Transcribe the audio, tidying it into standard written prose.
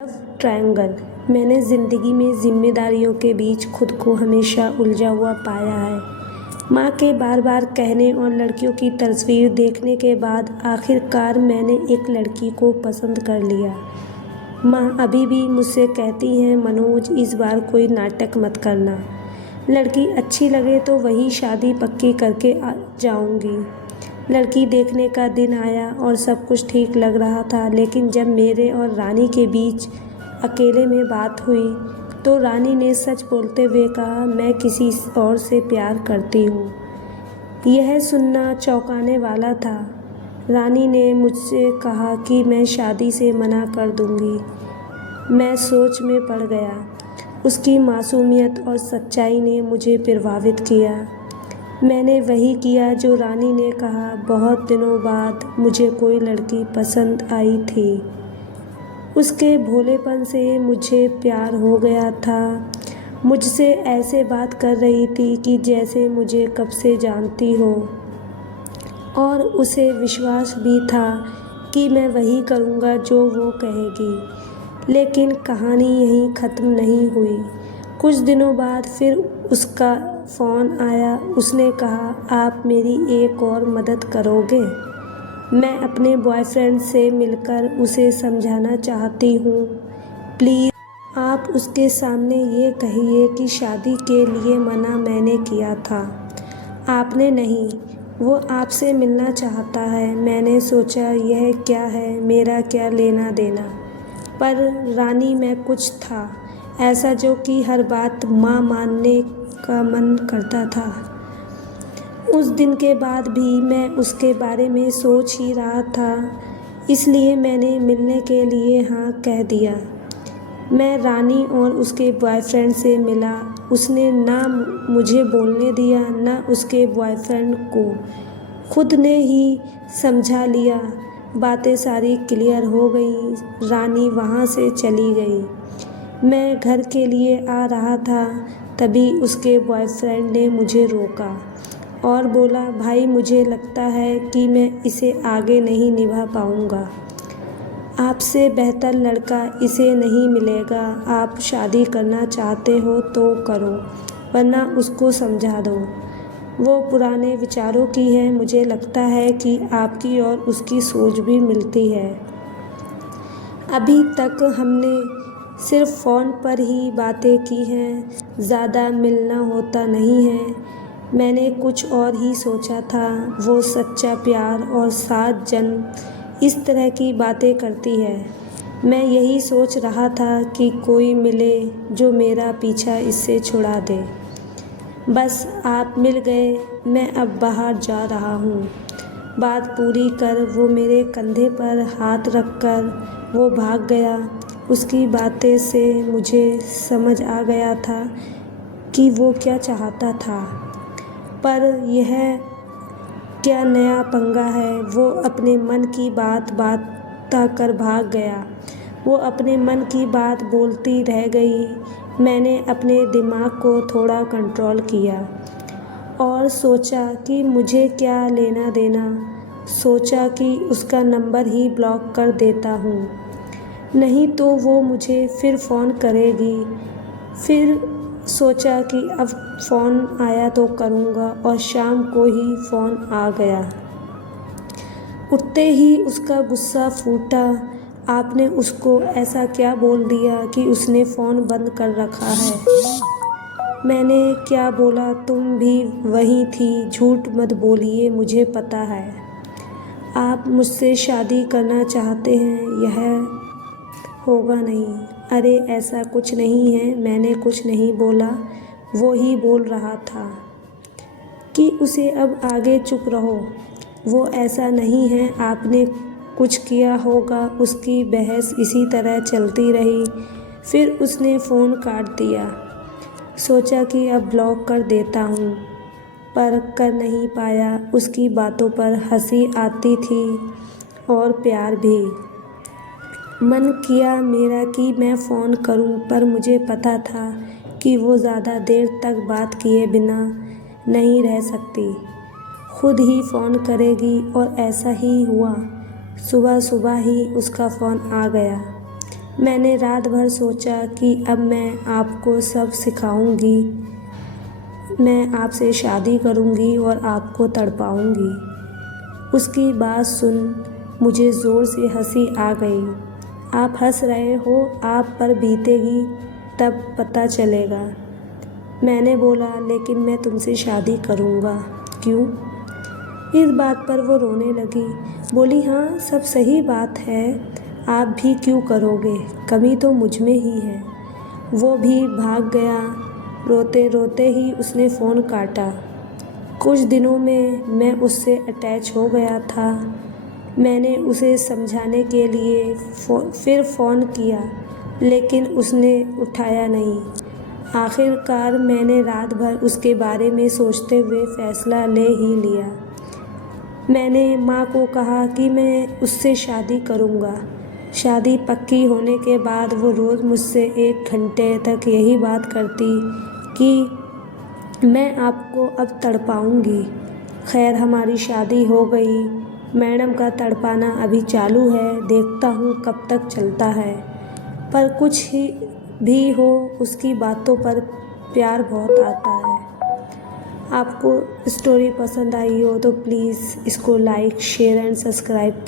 Love triangle. मैंने ज़िंदगी में जिम्मेदारियों के बीच खुद को हमेशा उलझा हुआ पाया है। माँ के बार बार कहने और लड़कियों की तस्वीर देखने के बाद आखिरकार मैंने एक लड़की को पसंद कर लिया। माँ अभी भी मुझसे कहती हैं, मनोज इस बार कोई नाटक मत करना, लड़की अच्छी लगे तो वही शादी पक्की करके जाऊंगी। लड़की देखने का दिन आया और सब कुछ ठीक लग रहा था, लेकिन जब मेरे और रानी के बीच अकेले में बात हुई तो रानी ने सच बोलते हुए कहा, मैं किसी और से प्यार करती हूँ। यह सुनना चौंकाने वाला था। रानी ने मुझसे कहा कि मैं शादी से मना कर दूँगी। मैं सोच में पड़ गया। उसकी मासूमियत और सच्चाई ने मुझे प्रभावित किया। मैंने वही किया जो रानी ने कहा। बहुत दिनों बाद मुझे कोई लड़की पसंद आई थी। उसके भोलेपन से मुझे प्यार हो गया था। मुझसे ऐसे बात कर रही थी कि जैसे मुझे कब से जानती हो, और उसे विश्वास भी था कि मैं वही करूँगा जो वो कहेगी। लेकिन कहानी यहीं ख़त्म नहीं हुई। कुछ दिनों बाद फिर उसका फ़ोन आया। उसने कहा, आप मेरी एक और मदद करोगे? मैं अपने बॉयफ्रेंड से मिलकर उसे समझाना चाहती हूँ। प्लीज़ आप उसके सामने ये कहिए कि शादी के लिए मना मैंने किया था, आपने नहीं। वो आपसे मिलना चाहता है। मैंने सोचा यह क्या है, मेरा क्या लेना देना। पर रानी में कुछ था ऐसा जो कि हर बात माँ मानने का मन करता था। उस दिन के बाद भी मैं उसके बारे में सोच ही रहा था, इसलिए मैंने मिलने के लिए हाँ कह दिया। मैं रानी और उसके बॉयफ्रेंड से मिला। उसने ना मुझे बोलने दिया ना उसके बॉयफ्रेंड को। खुद ने ही समझा लिया। बातें सारी क्लियर हो गई। रानी वहाँ से चली गई। मैं घर के लिए आ रहा था, तभी उसके बॉयफ्रेंड ने मुझे रोका और बोला, भाई मुझे लगता है कि मैं इसे आगे नहीं निभा पाऊँगा। आपसे बेहतर लड़का इसे नहीं मिलेगा। आप शादी करना चाहते हो तो करो, वरना उसको समझा दो। वो पुराने विचारों की है। मुझे लगता है कि आपकी और उसकी सोच भी मिलती है। अभी तक हमने सिर्फ फ़ोन पर ही बातें की हैं, ज़्यादा मिलना होता नहीं है। मैंने कुछ और ही सोचा था। वो सच्चा प्यार और सात जन्म इस तरह की बातें करती है। मैं यही सोच रहा था कि कोई मिले जो मेरा पीछा इससे छुड़ा दे। बस आप मिल गए। मैं अब बाहर जा रहा हूँ। बात पूरी कर वो मेरे कंधे पर हाथ रखकर वो भाग गया। उसकी बातें से मुझे समझ आ गया था कि वो क्या चाहता था। पर यह क्या नया पंगा है। वो अपने मन की बात कर भाग गया। वो अपने मन की बात बोलती रह गई। मैंने अपने दिमाग को थोड़ा कंट्रोल किया और सोचा कि मुझे क्या लेना देना। सोचा कि उसका नंबर ही ब्लॉक कर देता हूँ, नहीं तो वो मुझे फिर फ़ोन करेगी। फिर सोचा कि अब फ़ोन आया तो करूँगा, और शाम को ही फ़ोन आ गया। उठते ही उसका गुस्सा फूटा। आपने उसको ऐसा क्या बोल दिया कि उसने फ़ोन बंद कर रखा है? मैंने क्या बोला? तुम भी वही थी। झूठ मत बोलिए, मुझे पता है आप मुझसे शादी करना चाहते हैं। यह होगा नहीं। अरे ऐसा कुछ नहीं है, मैंने कुछ नहीं बोला। वो ही बोल रहा था कि उसे अब आगे चुप रहो। वो ऐसा नहीं है, आपने कुछ किया होगा। उसकी बहस इसी तरह चलती रही। फिर उसने फ़ोन काट दिया। सोचा कि अब ब्लॉक कर देता हूँ, पर कर नहीं पाया। उसकी बातों पर हंसी आती थी और प्यार भी। मन किया मेरा कि मैं फ़ोन करूं, पर मुझे पता था कि वो ज़्यादा देर तक बात किए बिना नहीं रह सकती। खुद ही फ़ोन करेगी, और ऐसा ही हुआ। सुबह सुबह ही उसका फ़ोन आ गया। मैंने रात भर सोचा कि अब मैं आपको सब सिखाऊंगी। मैं आपसे शादी करूंगी और आपको तड़पाऊंगी। उसकी बात सुन मुझे ज़ोर से हंसी आ गई। आप हंस रहे हो, आप पर बीतेगी तब पता चलेगा। मैंने बोला, लेकिन मैं तुमसे शादी करूंगा। क्यों? इस बात पर वो रोने लगी। बोली, हाँ सब सही बात है, आप भी क्यों करोगे, कमी तो मुझ में ही है। वो भी भाग गया। रोते रोते ही उसने फ़ोन काटा। कुछ दिनों में मैं उससे अटैच हो गया था। मैंने उसे समझाने के लिए फिर फ़ोन किया, लेकिन उसने उठाया नहीं। आखिरकार मैंने रात भर उसके बारे में सोचते हुए फ़ैसला ले ही लिया। मैंने माँ को कहा कि मैं उससे शादी करूँगा। शादी पक्की होने के बाद वो रोज़ मुझसे 1 घंटे तक यही बात करती कि मैं आपको अब तड़पाऊँगी। खैर हमारी शादी हो गई। मैडम का तड़पाना अभी चालू है, देखता हूँ कब तक चलता है। पर कुछ ही भी हो, उसकी बातों पर प्यार बहुत आता है। आपको स्टोरी पसंद आई हो तो प्लीज़ इसको लाइक, शेयर एंड सब्सक्राइब